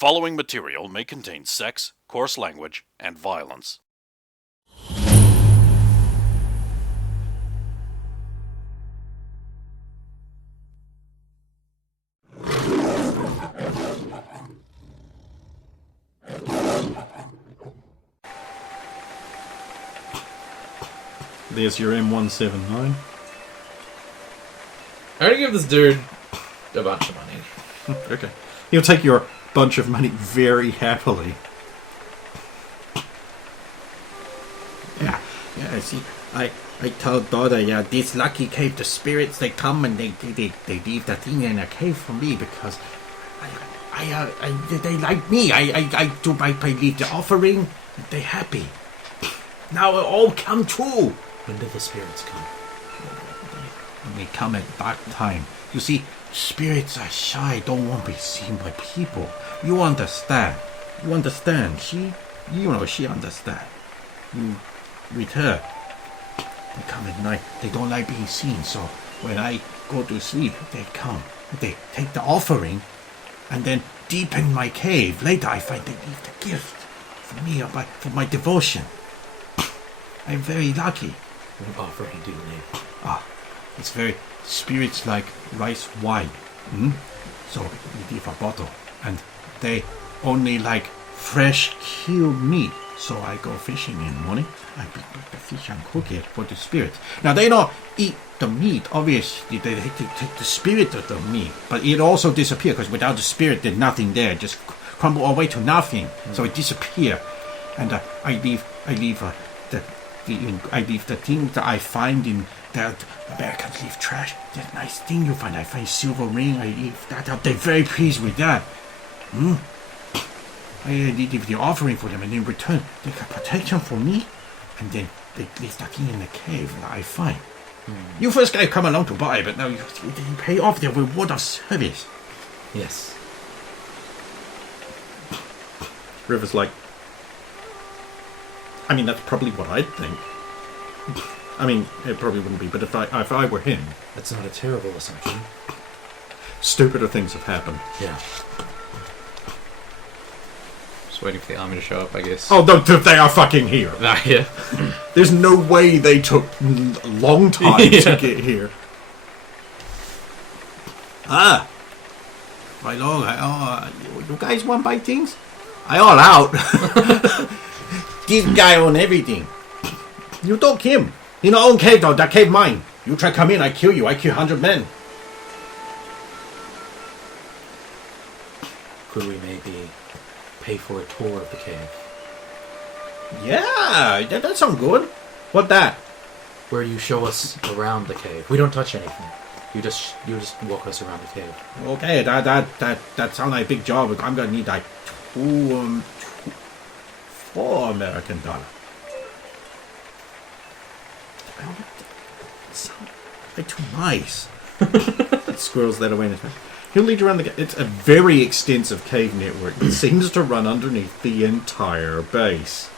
following material may contain sex, coarse language, and violence. There's your M179. I'm gonna give this dude a bunch of money. Okay. He'll take your bunch of money very happily. Yeah, see, I told Doda, yeah, this lucky cave, the spirits, they come and they leave the thing in a cave for me because they like me. I leave the offering, they happy. Now it all come true. When do the spirits come? When they come at dark time. You see, spirits are shy, don't want to be seen by people. You understand. You understand. She understand. You with her. They come at night. They don't like being seen. So when I go to sleep, they come. They take the offering and then deep in my cave. Later I find they leave the gift for me for my devotion. I'm very lucky. What offering do you leave? It's very spirits like rice wine. So we leave a bottle. And they only like fresh killed meat. So I go fishing in the morning. I pick up the fish and cook it for the spirits. Now they don't eat the meat, obviously. They take the spirit of the meat. But it also disappears because without the spirit there's nothing there. Just crumble away to nothing. So it disappears. And I leave the things that I find in the Americans leave trash. The nice thing you find. I find silver ring. I leave that out. They're very pleased with that. I leave the offering for them, and in return they got protection for me. And then they leave that thing in the cave that I find. You first guy come along to buy, but now you pay off their reward of service. Yes. River's like, I mean, that's probably what I'd think. I mean, it probably wouldn't be, but if I were him... That's not a terrible assumption. Stupider things have happened. Yeah. Just waiting for the army to show up, I guess. Oh, no, they are fucking here. Yeah. There's no way they took a long time to get here. My lord, you guys want buy things? I all out. This guy own everything. You don't kill him. In our own cave though, that cave mine. You try come in, I kill you. I kill 100 men. Could we maybe pay for a tour of the cave? Yeah, that sounds good. What that? Where you show us around the cave. We don't touch anything. You just walk us around the cave. Okay, that sounds like a big job. I'm gonna need like $4 American. Sounds like too nice. It squirrels that away in his mouth. He'll lead you around the... It's a very extensive cave network. It seems to run underneath the entire base.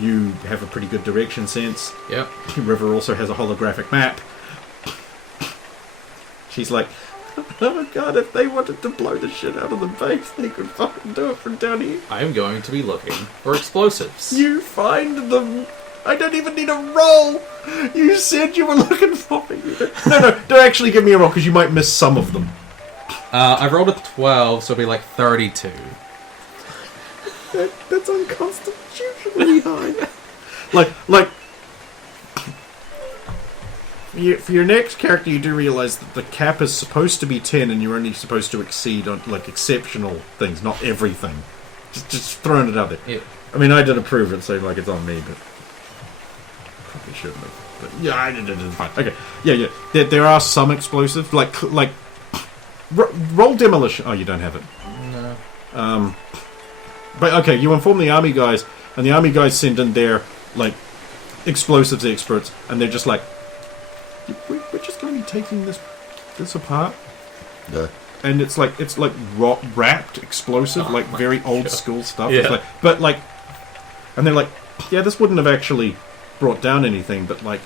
You have a pretty good direction sense. Yep. River also has a holographic map. She's like, oh my god, if they wanted to blow the shit out of the base, they could fucking do it from down here. I am going to be looking for explosives. You find them. I don't even need a roll. You said you were looking for me. No, don't actually give me a roll because you might miss some of them. I've rolled a 12, so it'll be like 32. That's unconstitutionally high. like, for your next character, you do realize that the cap is supposed to be 10, and you're only supposed to exceed on like exceptional things, not everything. Just throwing it out there. Yeah. I mean, I did approve it, so like it's on me, but probably shouldn't have. But yeah, I did it. Fine. Okay. Yeah. There are some explosives, like roll demolition. Oh, you don't have it. No. But okay, you inform the army guys, and the army guys send in their like explosives experts, and they're just like, we're just going to be taking this apart. Yeah. And it's like wrapped explosive, like very old school stuff. Yeah. It's like, but like, and they're like, yeah, this wouldn't have actually brought down anything, but like,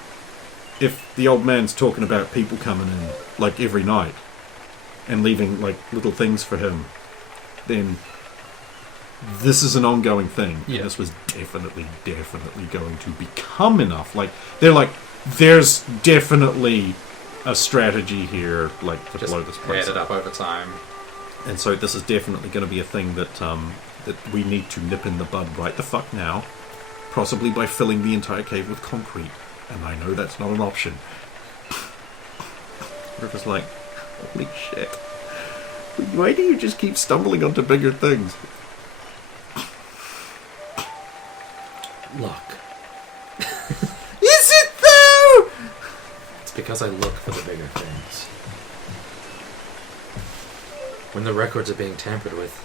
if the old man's talking about people coming in like every night and leaving like little things for him, then this is an ongoing thing. Yeah. And this was definitely going to become enough. Like, they're like, there's definitely a strategy here, like, to Just blow this place add it up over time. And so this is definitely going to be a thing that that we need to nip in the bud right the fuck now. Possibly by filling the entire cave with concrete. And I know that's not an option. River's like, holy shit. Why do you just keep stumbling onto bigger things? Luck. Is it though? It's because I look for the bigger things. When the records are being tampered with,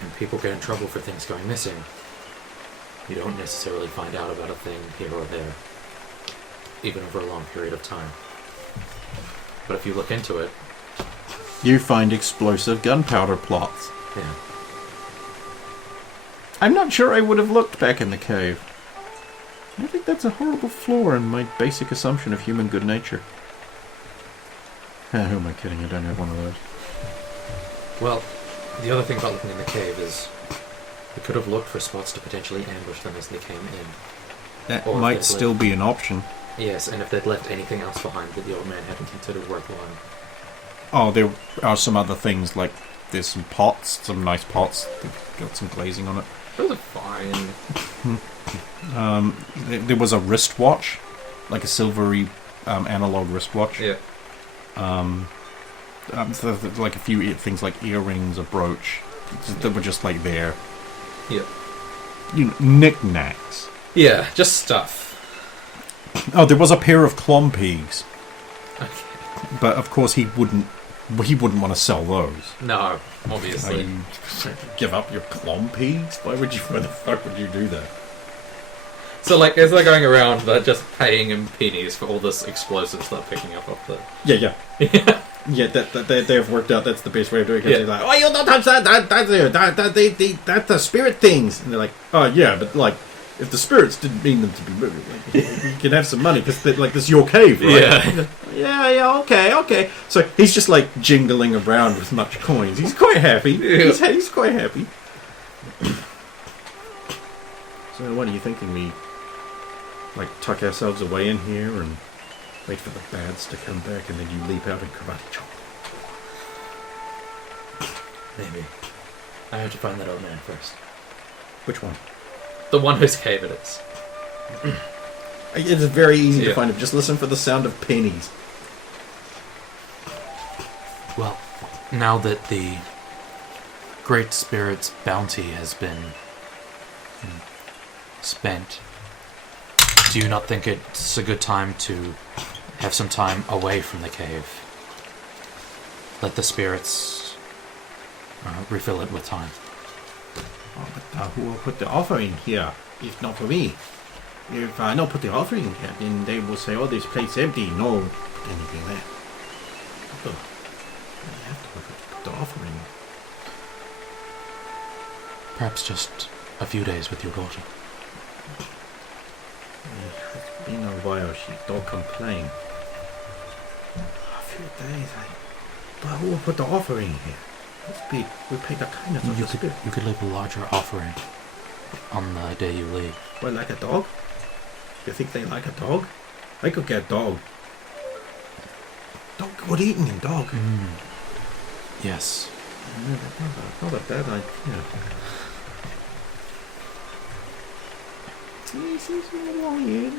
and people get in trouble for things going missing, you don't necessarily find out about a thing here or there, even over a long period of time. But if you look into it, You find explosive gunpowder plots. yeah. I'm not sure I would have looked back in the cave. I think that's a horrible flaw in my basic assumption of human good nature. Who am I kidding? I don't have one of those. Well, the other thing about looking in the cave is we could have looked for spots to potentially ambush them as they came in. That Or if might they'd still left- be an option. Yes, and if they'd left anything else behind that the old man hadn't considered worthwhile. Oh, there are some other things, like there's some pots, some nice pots that got some glazing on it. Those are fine. There was a wristwatch, like a silvery analog wristwatch. Yeah. Like a few things like earrings, a brooch, that were just like there. Yeah. You know, knickknacks. Yeah, just stuff. Oh, there was a pair of clompegs, Okay. but of course he wouldn't want to sell those. No, obviously. Give up your clompegs? Why the fuck would you do that? So, like, as they're going around, they're just paying him pennies for all this explosives they're picking up off the... Yeah. Yeah, that they have worked out that's the best way of doing it. Yeah. They're like, oh, you don't touch that. That's the spirit things. And they're like, oh yeah, but like, if the spirits didn't mean them to be moving, like, you can have some money because like this is your cave, right? Yeah, okay. So he's just like jingling around with much coins. He's quite happy. Yeah. He's quite happy. So what are you thinking? We like tuck ourselves away in here and wait for the bads to come back, and then you leap out and karate chop. Maybe. I have to find that old man first. Which one? The one whose cave it is. It's very easy to Yeah. find him. Just listen for the sound of pennies. Well, now that the Great Spirit's bounty has been spent, do you not think it's a good time to have some time away from the cave? Let the spirits refill it with time. Oh, but who will put the offering here if not for me? If I don't put the offering here, then they will say, oh, this plate's empty. No, put anything there. Oh, I have to put the offering. Perhaps just a few days with your daughter. It's been a while, she don't complain. A few days, but who will put the offering here? We pay the kindness of the spirit. You could leave a larger offering on the day you leave. What, like a dog? You think they like a dog? I could get a dog. Dog good eating, dog. Yes. Not a bad idea. This is $24.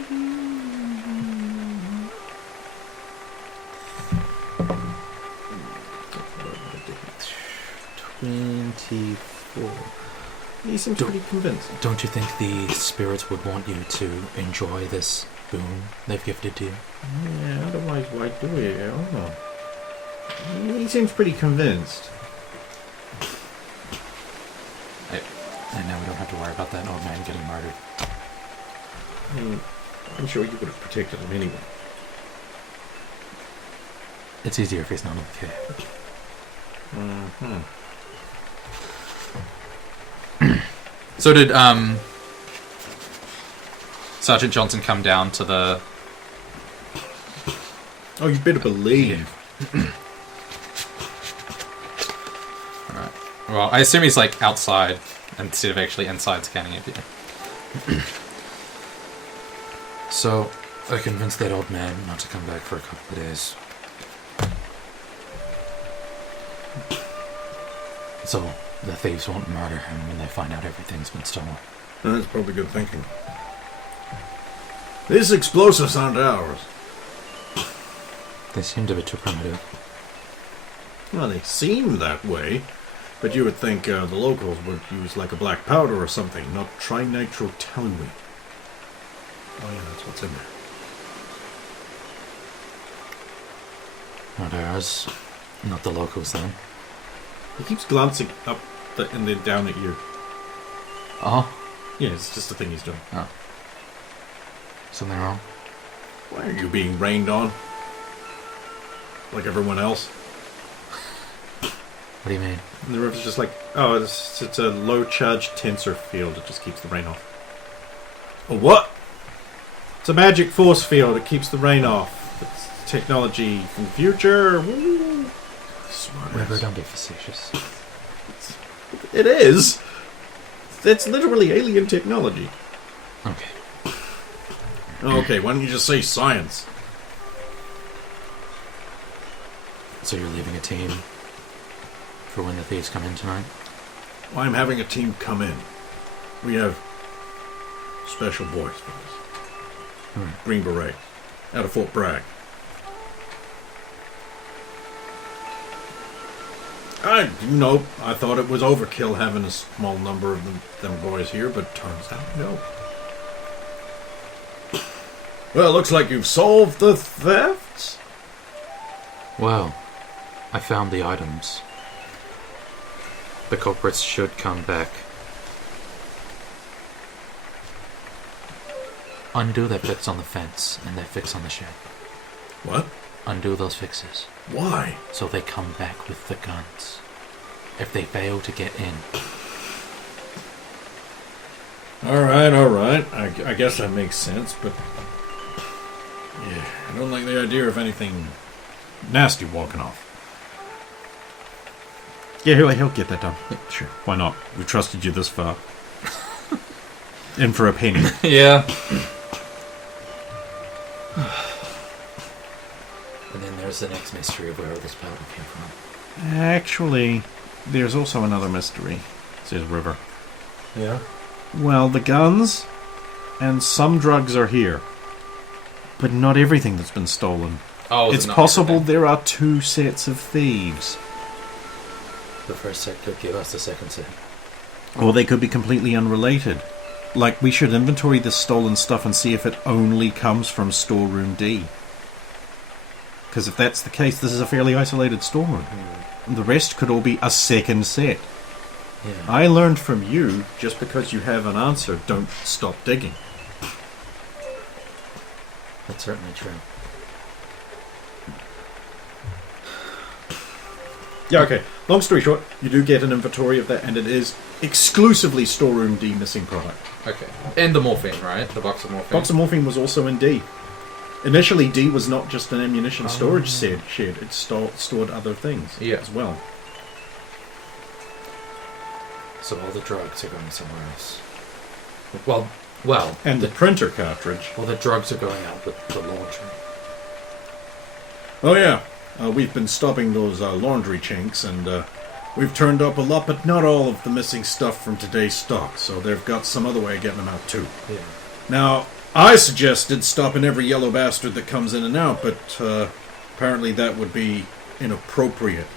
He seems pretty convinced. Don't you think the spirits would want you to enjoy this boon they've gifted to you? Yeah, otherwise why do it? I don't know. He seems pretty convinced. And now we don't have to worry about that old man getting murdered. I mean, I'm sure you would have protected him anyway. It's easier if he's not in the cave. So did Sergeant Johnson come down to the... Oh, you better believe. Alright. Well, I assume he's like outside instead of actually inside scanning it. Yeah. So, I convinced that old man not to come back for a couple of days. So, the thieves won't murder him when they find out everything's been stolen. That's probably good thinking. These explosives aren't ours. They seemed a bit too primitive. Well, they seem that way, but you would think the locals would use like a black powder or something, not trinitrotoluene. Oh yeah, that's what's in there. Not ours. Not the locals, then. He keeps glancing up and then down at you. Oh? Yeah, it's just a thing he's doing. Oh. Something wrong? Why are you being rained on? Like everyone else? What do you mean? And the river's just like, oh, it's a low-charge tensor field. It just keeps the rain off. A what? It's a magic force field. It keeps the rain off. It's technology from the future. Woo. Smart. River, don't be facetious. It is. It's literally alien technology. Okay. Okay, why don't you just say science? So you're leaving a team for when the thieves come in tonight? Well, I'm having a team come in. We have special boys for this. Green Beret. Out of Fort Bragg. I thought it was overkill having a small number of them boys here, but turns out no. Well, looks like you've solved the thefts. Well, I found the items. The culprits should come back. Undo that fix on the fence and that fix on the shed. What? Undo those fixes. Why? So they come back with the guns. If they fail to get in. Alright. I guess that makes sense, but... yeah, I don't like the idea of anything nasty walking off. Yeah, he'll get that done. Sure, why not? We trusted you this far. In for a penny. Yeah. And then there's the next mystery of where this powder came from. Actually, there's also another mystery, says River. Yeah. Well, the guns and some drugs are here. But not everything that's been stolen. Oh, it's possible there are two sets of thieves. The first set could give us the second set. Or they could be completely unrelated. Like, we should inventory this stolen stuff and see if it only comes from Storeroom D. Because if that's the case, this is a fairly isolated storeroom. The rest could all be a second set. Yeah. I learned from you, just because you have an answer, don't stop digging. That's certainly true. Yeah, okay. Long story short, you do get an inventory of that, and it is exclusively Storeroom D missing product. Okay. And the morphine, right? The box of morphine. Box of morphine was also in D. Initially, D was not just an ammunition storage shed. It stored other things as well. So all the drugs are going somewhere else. Well. And the printer cartridge. Well, the drugs are going out with the laundry. Oh yeah, we've been stopping those laundry chinks, and we've turned up a lot, but not all of the missing stuff from today's stock, so they've got some other way of getting them out too. Yeah. Now, I suggested stopping every yellow bastard that comes in and out, but apparently that would be inappropriate.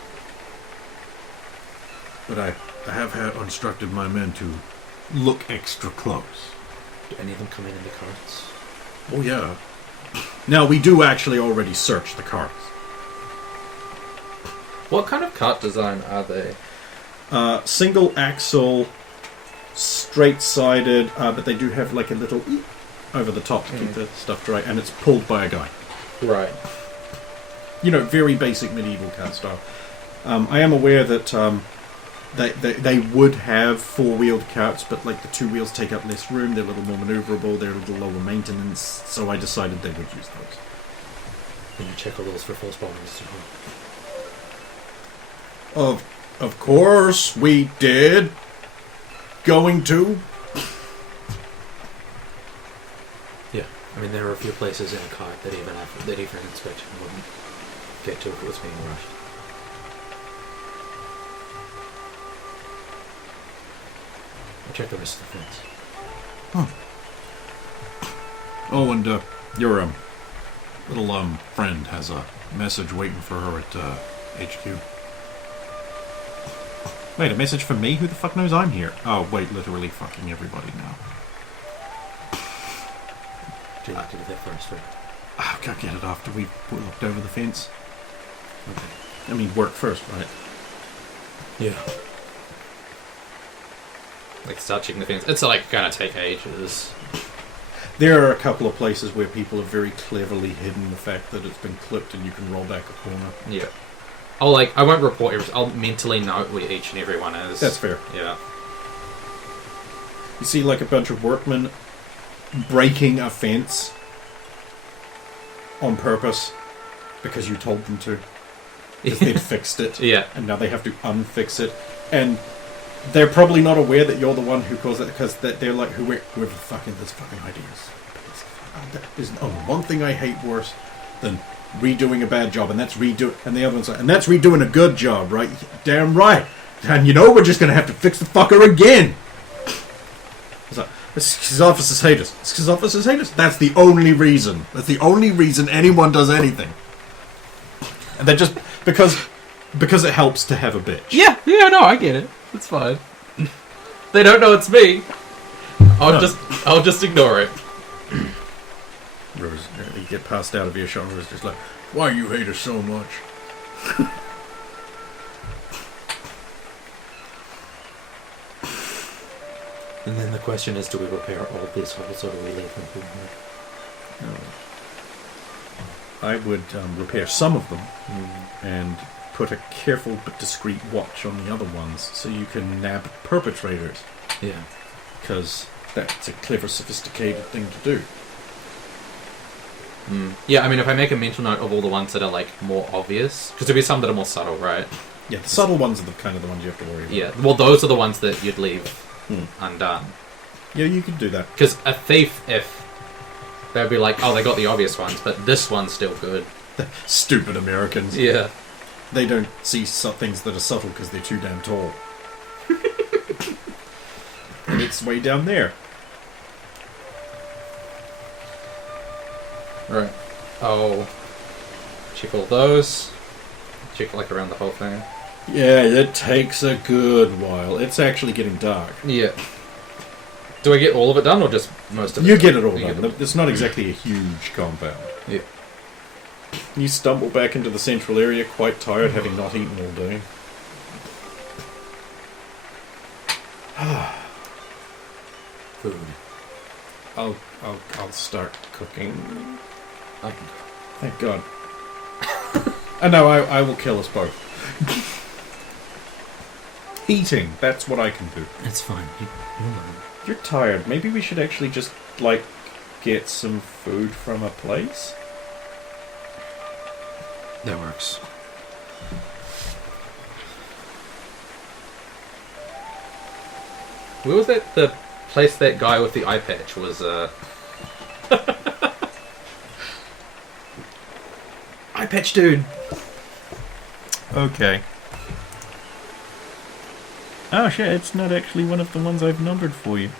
But I have instructed my men to look extra close. Do any of them come in the carts? Oh yeah. Now, we do actually already search the carts. What kind of cart design are they? Single axle, straight-sided, but they do have like a little over the top to keep the stuff dry, and it's pulled by a guy. Right. You know, very basic medieval cart style. I am aware that they would have four-wheeled carts, but like the two wheels take up less room, they're a little more maneuverable, they're a little lower maintenance, so I decided they would use those. Can you check all those for false bottoms? Of course we did. going to? Yeah. I mean, there are a few places in a cart that even inspection wouldn't get to if it was being rushed. I'll check the rest of the fence. Oh, and your little friend has a message waiting for her at HQ. Wait, a message for me? Who the fuck knows I'm here? Oh, wait, literally fucking everybody now. Do you like to do that first, right? I'll go get it after we've looked over the fence. Okay. I mean, work first, right? Yeah. Like start checking the fence. It's like gonna take ages. There are a couple of places where people have very cleverly hidden the fact that it's been clipped and you can roll back a corner. Yeah. I won't report every. I'll mentally note where each and every one is. That's fair. Yeah. You see, like, a bunch of workmen breaking a fence on purpose because you told them to. Because they'd fixed it. Yeah. And now they have to unfix it. And they're probably not aware that you're the one who caused it, because they're like, whoever the fucking this fucking idea is. There's only one thing I hate worse than redoing a bad job, and that's and the other one's like, and that's redoing a good job, right? Damn right. And we're just gonna have to fix the fucker again. It's like, it's because officers hate us. It's because officers hate us. That's the only reason. That's the only reason anyone does anything. And they're just because it helps to have a bitch. Yeah, no, I get it. It's fine. They don't know it's me. I'll just ignore it. Rose, you get passed out of earshot, and Rose just like, why you hate us so much? And then the question is, do we repair all these holes or do we leave them for I would repair some of them and put a careful but discreet watch on the other ones so you can nab perpetrators. Yeah. Because that's a clever, sophisticated thing to do. Yeah, I mean, if I make a mental note of all the ones that are like more obvious, because there'll be some that are more subtle, right? Yeah, the subtle ones are the kind of the ones you have to worry about. Yeah, well, those are the ones that you'd leave undone. Yeah, you could do that. Because a thief, if they'd be like, oh, they got the obvious ones, but this one's still good. Stupid Americans. Yeah. They don't see things that are subtle because they're too damn tall. And it's way down there. Right. Oh. Check all those. Check like around the whole thing. Yeah, it takes a good while. It's actually getting dark. Yeah. Do I get all of it done or just most of it? You get it all You done. get it. It's not exactly a huge compound. Yeah. You stumble back into the central area quite tired, having not eaten all day. food? I'll start cooking. I can Thank God. I know, I will kill us both. Eating, that's what I can do. It's fine. You'll learn. You're tired. Maybe we should actually just, like, get some food from a place? That works. Where was that? The place that guy with the eye patch was, Eye patch dude. Okay. Oh shit, it's not actually one of the ones I've numbered for you.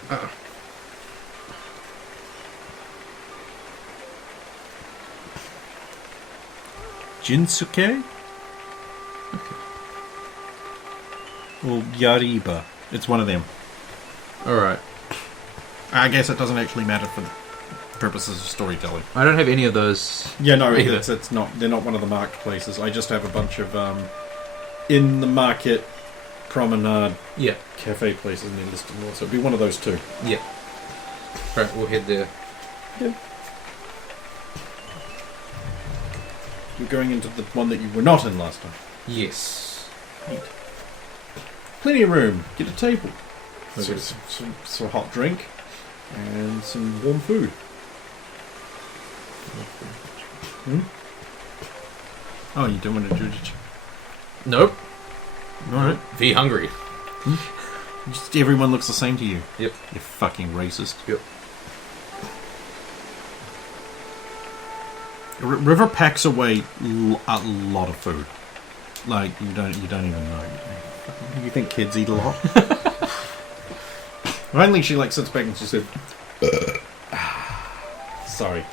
Jinsuke? Okay. Or Yariba. It's one of them. Alright. I guess it doesn't actually matter for the purposes of storytelling. I don't have any of those. Yeah, no, either. it's not. They're not one of the marked places. I just have a bunch of in the market, promenade, Yeah. cafe places, and they're listed more. So it'd be one of those two. Yeah. Alright, we'll head there. Yeah. You're going into the one that you were not in last time. Yes. Neat. Plenty of room. Get a table. Okay. Some hot drink and some warm food. Oh, you don't want to do it? Nope. Alright. Be hungry. Just everyone looks the same to you. Yep. You fucking racist. Yep. River packs away a lot of food. Like you don't even know. You think kids eat a lot? Finally, she like sits back and she said, "Sorry,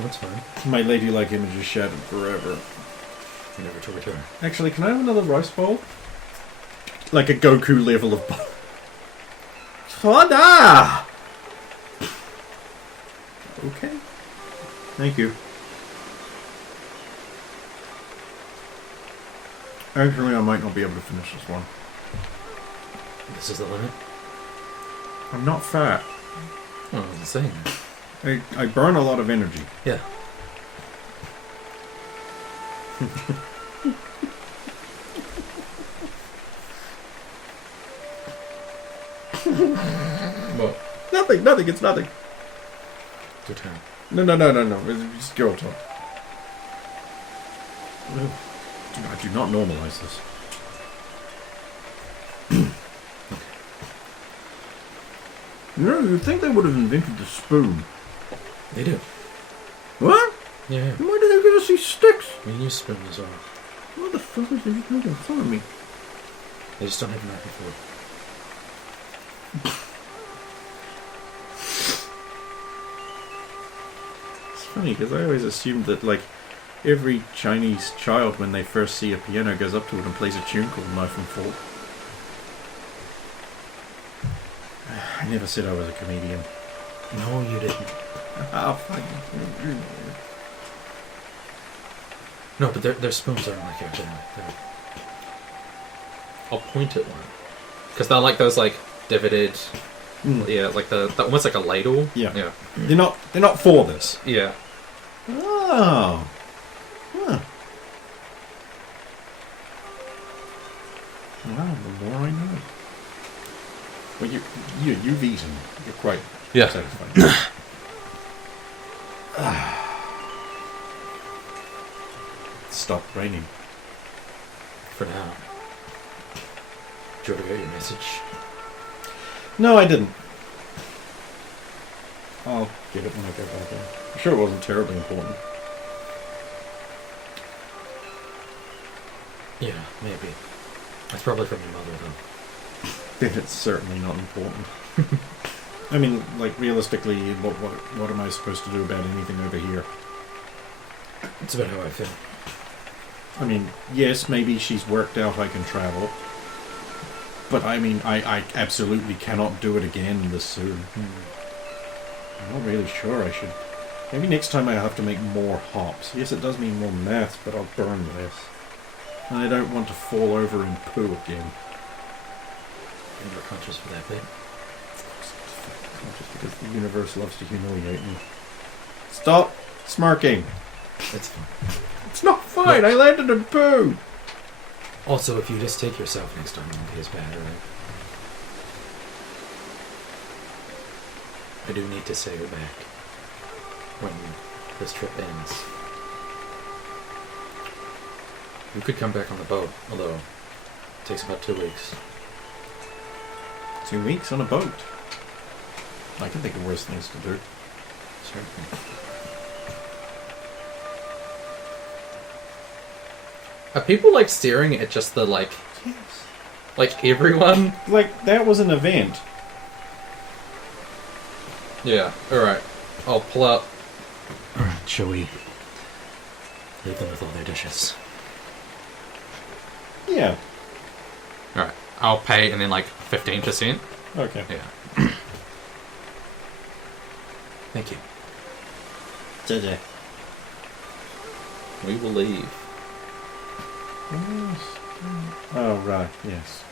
That's fine. my ladylike image is shattered forever." Never to return. Actually, can I have another rice bowl? Like a Goku level of bowl. Fada! Okay. Thank you. Actually, I might not be able to finish this one. This is the limit? I'm not fat. Oh, I was saying that. I burn a lot of energy. Yeah. What? Nothing, it's nothing. Your turn. No. It's just girl talk. No. I do not normalize this. You know, you'd think they would have invented the spoon. They do. What? Yeah. Why did they give us these sticks? We use spoons as well. What the fuck is they making fun of me? They just don't have enough before. It's funny because I always assumed that like every Chinese child when they first see a piano goes up to it and plays a tune called Knife and Fork. I never said I was a comedian. No, you didn't. Oh, fuck. No, but their spoons aren't like yours. They're I'll point at one. Because they're like those like divoted, yeah, like the almost like a ladle. Yeah. Yeah. They're not for this. Yeah. Oh. Huh. Wow, the more I know. Well, you've eaten. You're quite Yeah. satisfied. Stop raining. for now. Did you ever get your message? No, I didn't. I'll get it when I get back in. I'm sure it wasn't terribly important. Yeah, maybe. That's probably from your mother, though. Then it's certainly not important. I mean, like, realistically, what am I supposed to do about anything over here? It's about how I feel. I mean, yes, maybe she's worked out I can travel. But, I mean, I absolutely cannot do it again this soon. I'm not really sure I should. Maybe next time I have to make more hops. Yes, it does mean more maths, but I'll burn less. And I don't want to fall over and poo again. And you're conscious for that bit? Just because the universe loves to humiliate me. Stop smirking. That's fine. It's not fine. I landed in poo. Also, if you just take yourself next time, it won't be as bad, right? I do need to say you're back when this trip ends. You could come back on the boat, although It takes about 2 weeks. 2 weeks on a boat. I can think of worse things to do. Certainly. are people like staring at just the like everyone? Like, that was an event. Yeah. All right. I'll pull out. Alright, shall we leave them with all their dishes? Yeah. All right. I'll pay and then like 15%. Okay. Yeah. Thank you. JJ. We will leave. Oh, right, yes.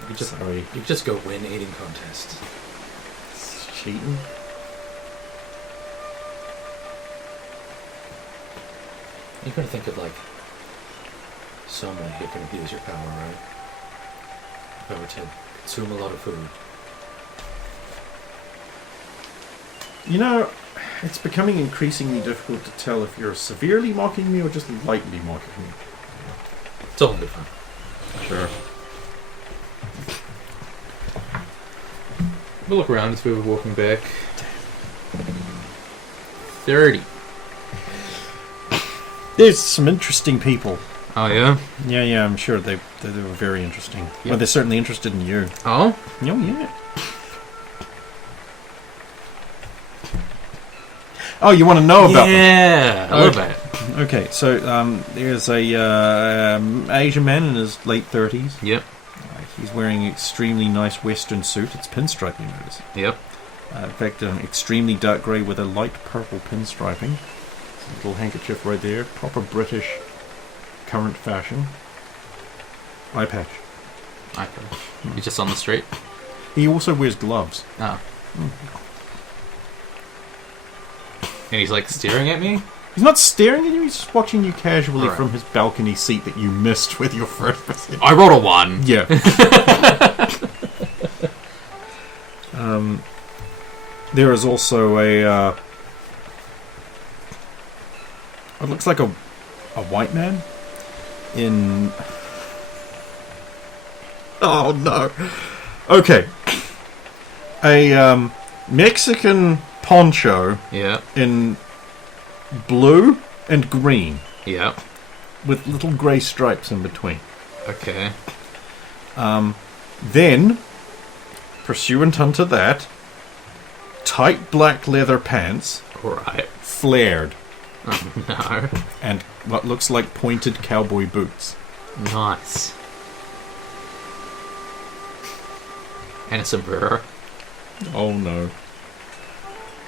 You could just, Sorry. you could just go win eating contests. It's cheating. You gotta think of, like, some way you can abuse your power, right? If I were to consume a lot of food. You know, It's becoming increasingly difficult to tell if you're severely mocking me or just lightly mocking me. It's all good fun. Sure. We'll look around as we were walking back. 30. There's some interesting people. Oh, yeah? Yeah, I'm sure they were very interesting. Yep. Well, they're certainly interested in you. Oh? Oh, yeah. Oh, you want to know about them? Yeah! I love that. Okay, so there's a Asian man in his late 30s. Yep. He's wearing an extremely nice Western suit. It's pinstriping, notice. Yep. In fact, extremely dark grey with a light purple pinstriping. It's a little handkerchief right there. Proper British current fashion. Eye patch. Okay. He's just on the street. He also wears gloves. Oh. And he's like staring at me? He's not staring at you, he's just watching you casually Alright. from his balcony seat that you missed with your first visit. I rolled a 1. Yeah. There is also a... it looks like a white man in... Oh, no. Okay. A Mexican poncho Yeah. in blue and green Yep. with little grey stripes in between. Okay. Then, pursuant unto that, tight black leather pants, Alright. flared, Oh, no. and what looks like pointed cowboy boots. Nice. And a sombrero. Oh no.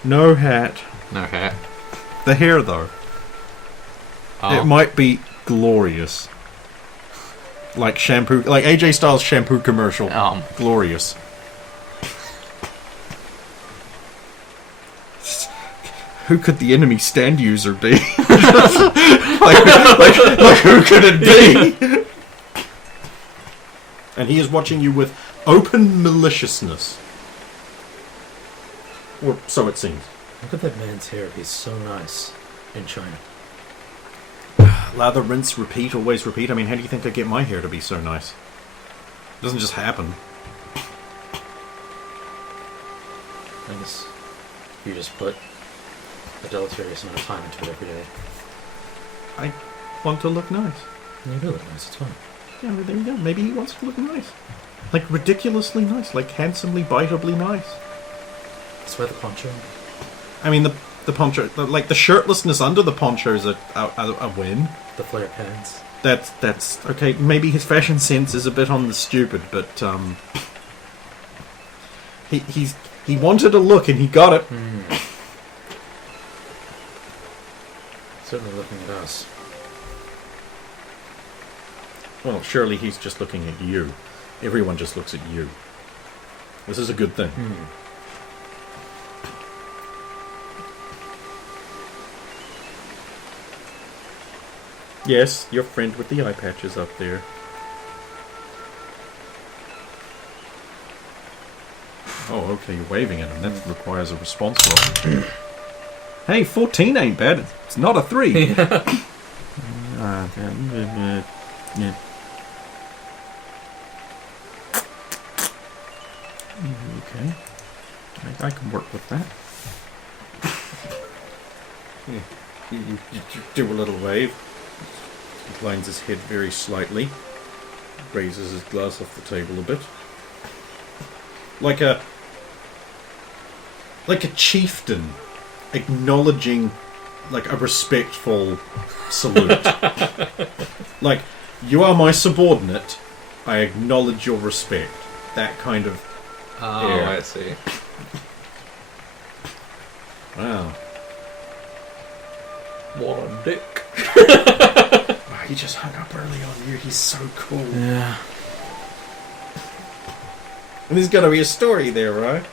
No hat. No hat. The hair, though. Oh. It might be glorious. Like shampoo, like AJ Styles shampoo commercial. Glorious. Who could the enemy stand user be? like who could it be? And he is watching you with open maliciousness. Or so it seems. Look at that man's hair. He's so nice in China. Lather, rinse, repeat, always repeat. I mean, how do you think I get my hair to be so nice? It doesn't just happen. I guess you just put a deleterious amount of time into it every day. I want to look nice. You do look nice. It's fine. Yeah, well, there you go. Maybe he wants to look nice. Like, ridiculously nice. Like, handsomely, bitably nice. That's why the poncho. I mean, the poncho... Like, the shirtlessness under the poncho is a win. The flare pants. That's... Okay, maybe his fashion sense is a bit on the stupid, but, He wanted a look, and he got it. Certainly looking at us. Well, surely he's just looking at you. Everyone just looks at you. This is a good thing. Yes, your friend with the eye patch is up there. Oh, okay, you're waving at him. That requires a response roll. Hey, 14 ain't bad. It's not a 3. Okay. I can work with that. You do a little wave. Inclines his head very slightly. Raises his glass off the table a bit. Like a chieftain acknowledging like a respectful salute. Like, you are my subordinate. I acknowledge your respect. That kind of air. I see. Wow. What a dick. Oh, he just hung up early on you. He's so cool. Yeah. And there's got to be a story there, right?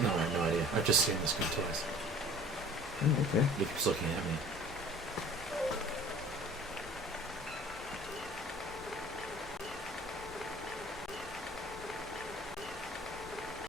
No, I have no idea. I've just seen this guy twice. Oh, okay. He keeps looking at me.